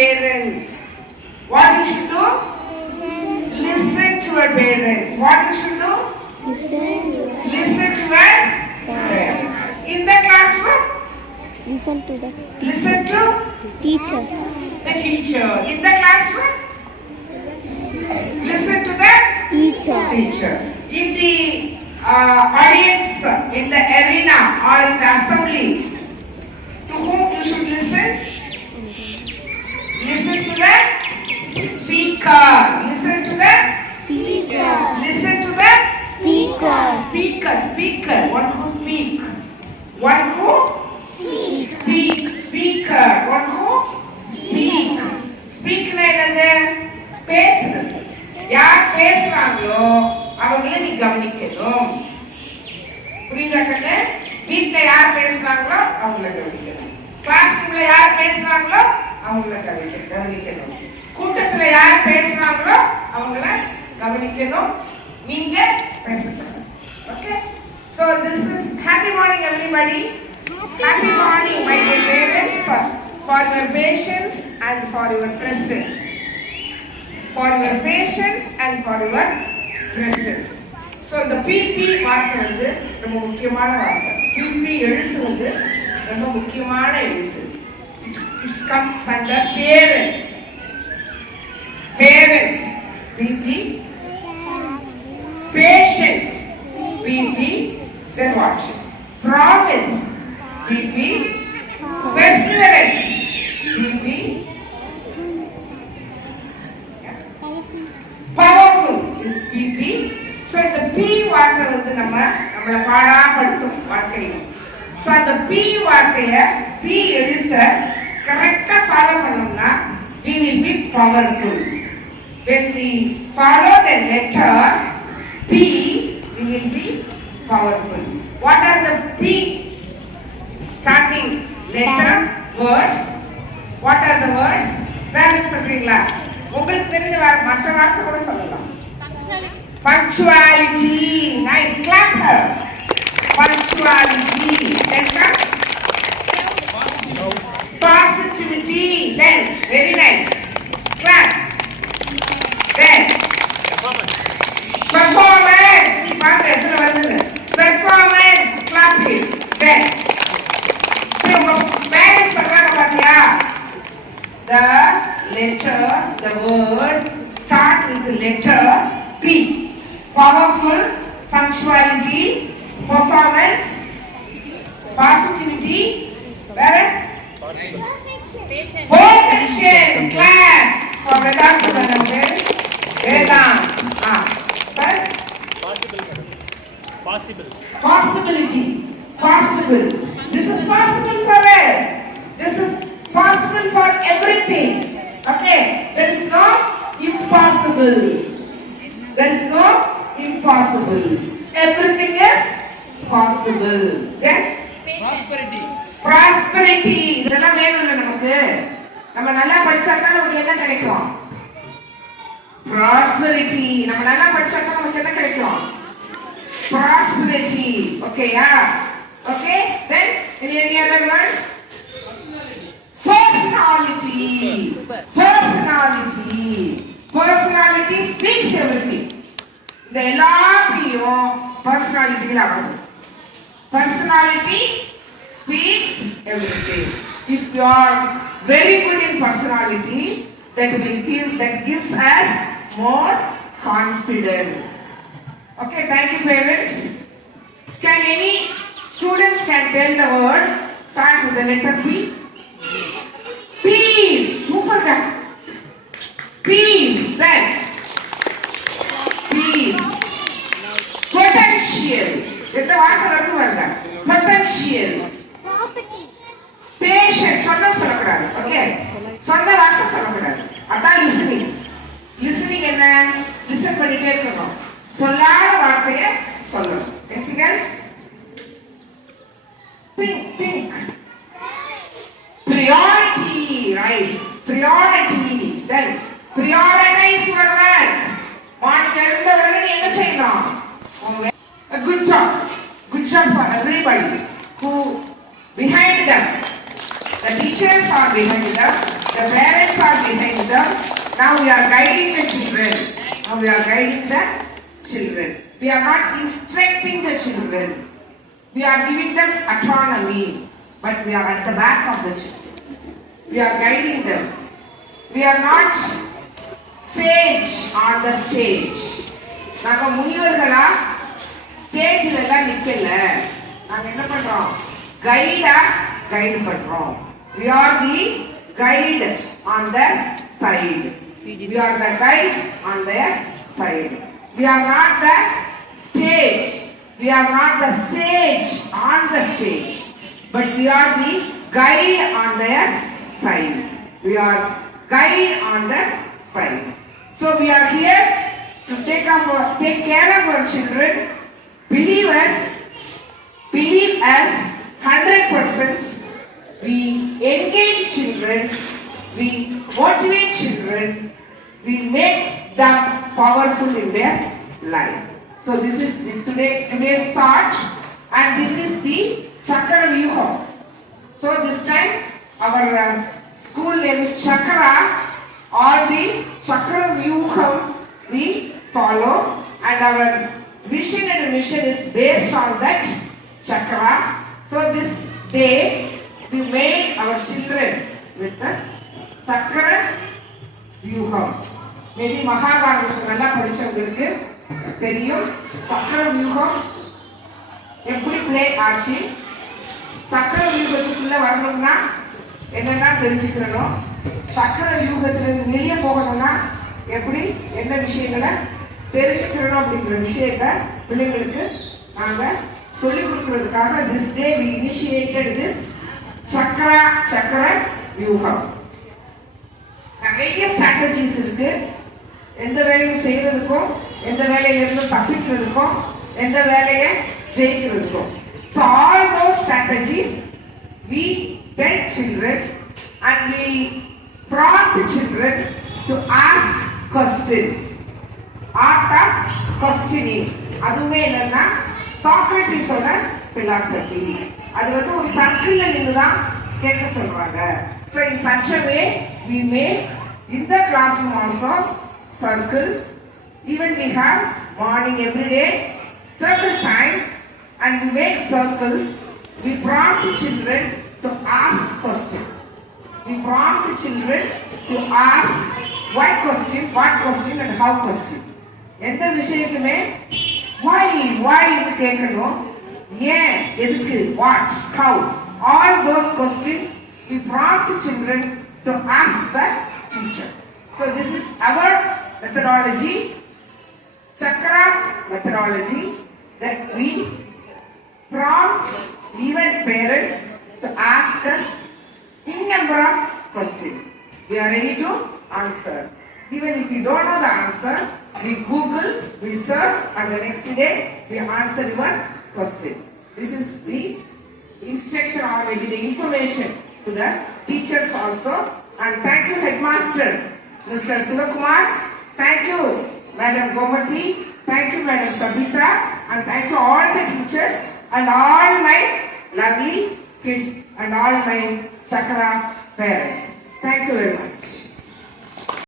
parents. What you should do? Listen to your parents. What you should do? Listen to your parents. In the classroom? Listen to the teacher. The teacher. In the classroom? Listen to the teacher. In the audience, in the arena or in the assembly, to whom you should listen? Listen to the speaker. Listen to the speaker. Listen to the speaker. Speaker. One who speak. One who speak. Speaker. One who speak. Speak என்னது? பேசுறது. யார் பேசுறாங்களோ அவங்கள நீ கவனிக்கணும். புரியுதா கண்ணு? வீட்ல யார் பேசுறாங்களோ அவங்கள கவனிக்கணும். கிளாஸ் ரூம்ல யார் பேசுறாங்களோ அவங்கள கவனிக்கணும். கூட்டத்துல யார் பேசுறாங்களோ அவங்கள கவனிக்கணும். நீங்க பேசணும். Okay? So this is happy morning everybody. Happy morning my dear parents for your patience and for your presence. For your patience and for your presence. So the PP வார்த்தை வந்து ரொம்ப முக்கியமான வார்த்தை. PP எழுத்து வந்து ரொம்ப முக்கியமான எழுத்து. It comes under parents. Parents. PP. Patience. PP. Then what? Promise. PP. Perseverance. PP. Powerful is PP. So the P வார்த்தை வந்து நம்மள பாடா படிச்சோம் வாழ்க்கையில. So அந்த P வார்த்தைய P எழுத்த கரெக்டா ஃபாலோ பண்ணோம்னா we will be powerful. When we follow the letter P, we will be powerful. What are the P starting letter words? What are the words? வேற சொல்றீங்களா? உங்களுக்கு தெரிஞ்ச மற்ற வார்த்தை கூட சொல்லலாம். Punctuality. Nice. Clap her. Punctuality. Then comes positivity. Then very nice. Clap. Then performance. See, performance. Clap it. Then parents சொல்றாங்க பாத்தியா? The letter, the word start with the letter P. Powerful, punctuality, performance, positivity, perfection, class for Vedanta. Vedanta. Sir? Possibility. Possible. This is possible for us. This is possible for everything. Okay? There is no impossible. There is no impossible. Everything is possible. Yes? Prosperity. இதெல்லாம் வேணும்ல நமக்கு. நம்ம நல்லா படிச்சா தான் நமக்கு என்ன கிடைக்கும்? Prosperity. நம்ம நல்லா படிச்சா தான் நமக்கு என்ன கிடைக்கும்? Prosperity. Okay, yeah. Okay? Then any other word? Personality. Personality. Personality speaks everything. The எல்லாத்தையும் personality-ல வரும். Personality speaks everything. If you are very good in personality, that gives us more confidence. Okay, thank you parents. Can any students can tell the word start with the letter P? Peace. Super. Peace. Then peace. Potential. எந்த வார்த்தை வருது பாருங்க. Potential. Patience. சொல்லக்கூடாது. Okay. சொன்ன வார்த்தை சொல்லக்கூடாது. அதான் listening. Listening என்ன? Listen பண்ணிட்டே இருக்கணும். சொல்லாத வார்த்தையை சொல்லணும். Anything else? Think. Priority. Right. Priority. Then prioritize your work. Marks நீ என்ன செய்யணும்? A good job for everybody who behind them. The teachers are behind them, The parents are behind them. Now we are guiding the children. Now we are guiding the children. We are not instructing the children. We are giving them autonomy. But we are at the back of the children. We are guiding them. We are not sage on the stage. நாங்க முனிவர்களா ஸ்டேஜ்ல எல்லாம் நிக்கல. நாங்க என்ன பண்றோம்? கைடா guide பண்றோம். We are the guide on their side. We are the guide on their side. We are not the stage. We are not the sage on the stage. But we are the guide on their side. We are guide on the side. So we are here to take care of our children. Believe us 100%. We engage children. We motivate children. We make them powerful in their life. So this is today's thought, and this is the Chakra Vyuham. So this time our school name is Chakra, or the Chakra Vyuham we follow, and our vision and mission is based on that Chakra. So this day we made our children with the Chakra Vyuham. Maybe Mahabharata நல்லா படிச்சவங்களுக்கு தெரியும் சக்கர வியூகம் எப்படி play ஆச்சு. சக்கர வியூகத்துக்குள்ள வரணும்னா என்னென்ன தெரிஞ்சுக்கணும், சக்கர வியூகத்திலிருந்து வெளியே போகணும்னா எப்படி என்ன விஷயங்களை தெரிஞ்சுக்கணும் அப்படிங்கிற விஷயத்த பிள்ளைங்களுக்கு நாங்க சொல்லிக் கொடுக்கறதுக்காக this day we initiated this சக்கர வியூகம். நிறைய ஸ்ட்ராட்டஜிஸ் இருக்கு. எந்த வேலையும் செய்யறதுக்கும், எந்த வேலையிலிருந்து தப்பிக்கிறதுக்கும், எந்த வேலையை ஜெயிக்கிறதுக்கும். So all those strategies we tell children and we prompt children to ask questions. Art of questioning. அதுவே என்னன்னா சாக்ரட்டிஸோட philosophy. அது வந்து ஒரு சர்க்கிள்ல நின்று தான் கேட்க சொல்றாங்க. So in such a way we make in the classroom also circles. Even we have morning every day circle time, and we make circles. We prompt children to ask questions. We prompt children to ask what question and how question. எந்த விஷயத்துமே why னு கேட்கணும், ஏன், எதுக்கு, what, how, all those questions we prompt children to ask the teacher. So this is our methodology, Chakra methodology, that we prompt even parents to ask us in number of questions. We are ready to answer. Even if you don't know the answer, we Google, we search, and the next day we answer your questions. This is the instruction or maybe the information to the teachers also. And thank you, Headmaster Mr. Sivakumar. Thank you, Madam Gomati. Thank you, Madam Sabita. And thank you all the teachers and all my lovely kids and all my Chakra parents.